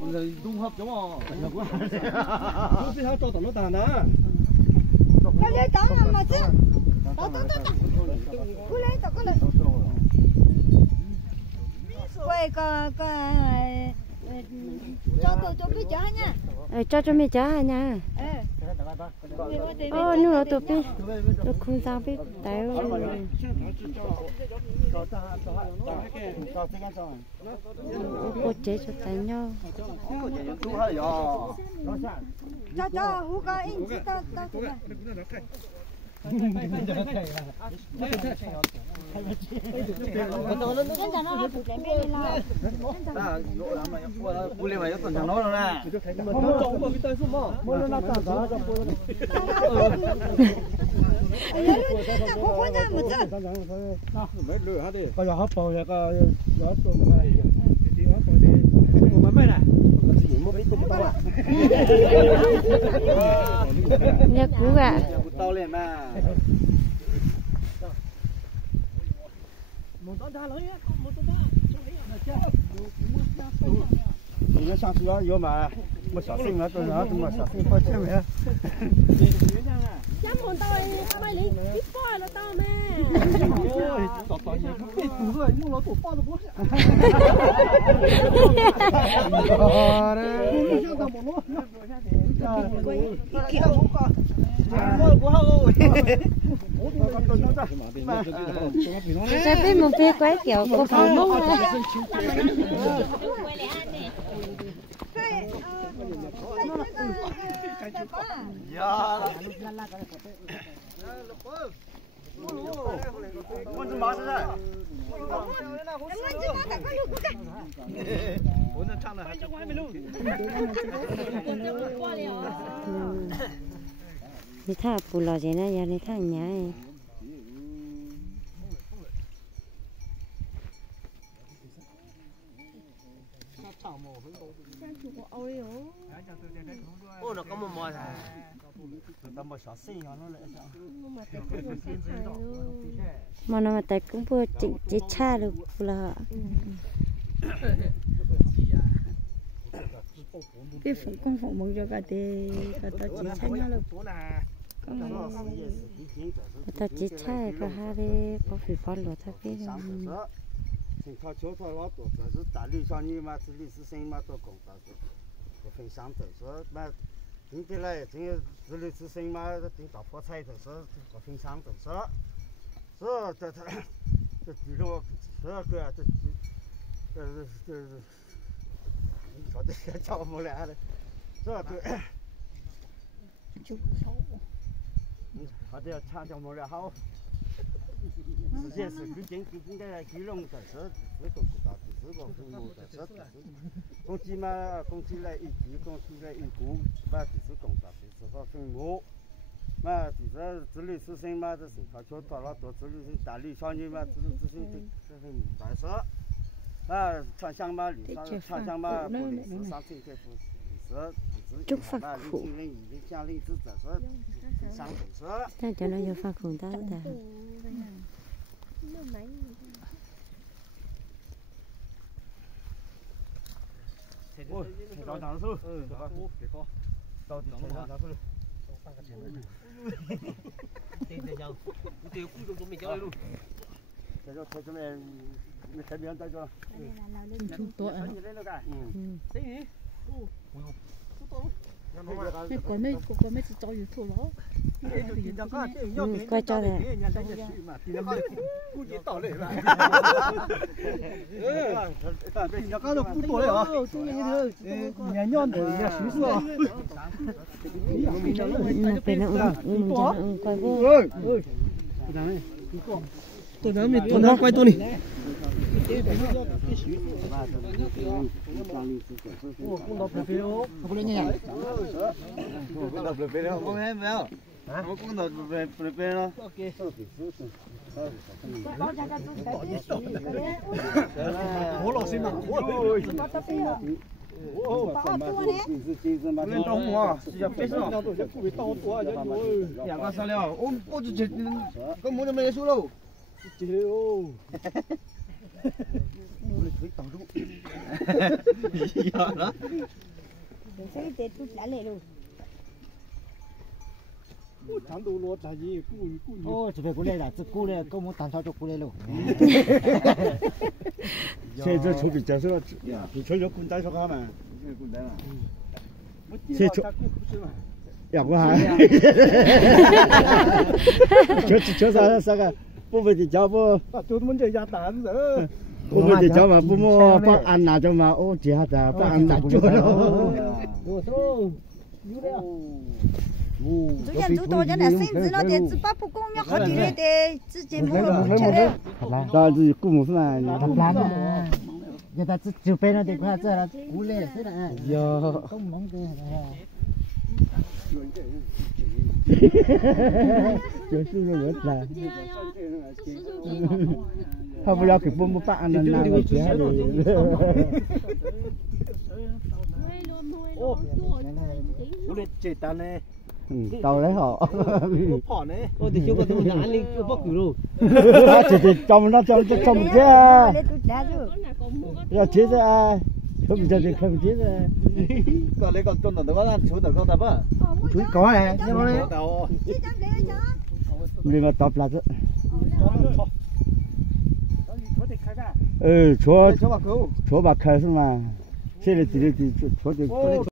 오늘 농합 좀 와. không biết how to nó tàn á. Cái lấy đó là mà chứ. Đó. Cứ lấy đó có lấy. Quay cho biết chả nha. Cho mình chả nha. Nu nó tụi bi. Nó không sao biết tại. Cô chế cho tay nhau. Cho hú có in chỉ tao tụi này. Có gió hấp bầu ya có gió tôm cái này. Mà mấy này. Nhớ cú à. Tao lên mà. Nó sang xuống vô mà xả sinh mà tôi nói mà xả sinh phải chứ mẹ. Chăm hồn tao mày lấy biết coi là tao mẹ. Ôi, tao gì cũng biết đủ rồi, mua nó tủ bao được quá. Sẽ biết một phía quái kiểu có phải mông này. Đi thả bù lò gì nè, giờ đi thả nhà. Ô nó có một mồi à? Tao mà xóa xinh nó lại sao? Mà nó mà tại cũng vừa chỉ cha được là Cái phụ con phụ mong cho cái thì cái tao chỉ thấy nó là ta chỉ cha có hai cái có phải bỏ lửa thật cái Thìเขาchỗ thôi đó tổ chức是打绿上你嘛，是历史性嘛做工作是，我分享的说嘛，今天来今是历史性嘛，今早破菜的说我分享的说，说这记录这个说这些叫不来的，这对，就好的唱叫不了好。实际是应该来记录的是，这个不大，这个分录的是，公鸡嘛，公鸡来一鸡，公鸡来一股，嘛就是公大，就是说分目，嘛就是这里是什么？这是他就到了多这里是大理小女嘛，这是分明白说，啊，长江嘛，长江嘛，不历史上这些不是。chúc Phật khủ. Ta cho nó vô Phật khủ ta ta. Ôi, cháu thằng sư. Để con. Cháu thằng sư. Tiền để nhau. Tiêu cũng dùng mình chơi luôn. Cho mẹ thấy miếng tay cho. Chụp tội à? Thế gì? Cái có mấy chỉ cho YouTube đó. Quay cho này. Nhà cá đâu cút tuổi hả? Nhà nhon rồi nhà xíu xíu. Nó phải nó quay vô. Tôi đang quay tôi này. Cũng đọc được video, không lên nhỉ? Cũng đọc được video, không em vào. Cũng đọc được video. Ok. Bố lò xin mà. Lên trong hoa, giờ phải sao? Nhà con sao leo? Ôm, ôm chỉ có muốn mấy số đâu? Chỉ đâu. Sẽ để tụt lại lên luôn. ô chỉ phải cú lên là chỉ cú lên có muốn tàn sao cho cú lên luôn xe这处比较说比车有滚带说他们xe chỗ呀不还车啥个不会的脚不就他们这家单子不会的脚嘛不么不按拿着嘛哦这下子不按拿着了我说有了 Tôi nhận chú tôi cho là sinh tử nó để chú bác phụ công nhau khó đi đây để chú chế mua một chơi đấy. đó thì cũng một là thật lắm mà giờ ta chụp bên nó thì qua chơi là cú lên thế là giờ không mong cái chơi chơi nó rất là không bao giờ cái bom bom ăn ăn nào chơi hay cú lên chơi ta này tàu lấy họ bỏ này ôi thì chưa có tôi đã lên chưa bóc rồi chỉ trong nó trong chứ giờ chết ra không giờ thì không chết ra còn lấy còn tôn được nó chú được không tập á chú có này nhưng mà mình mà tập là chứ chúa bà khai mà xe là chỉ chúa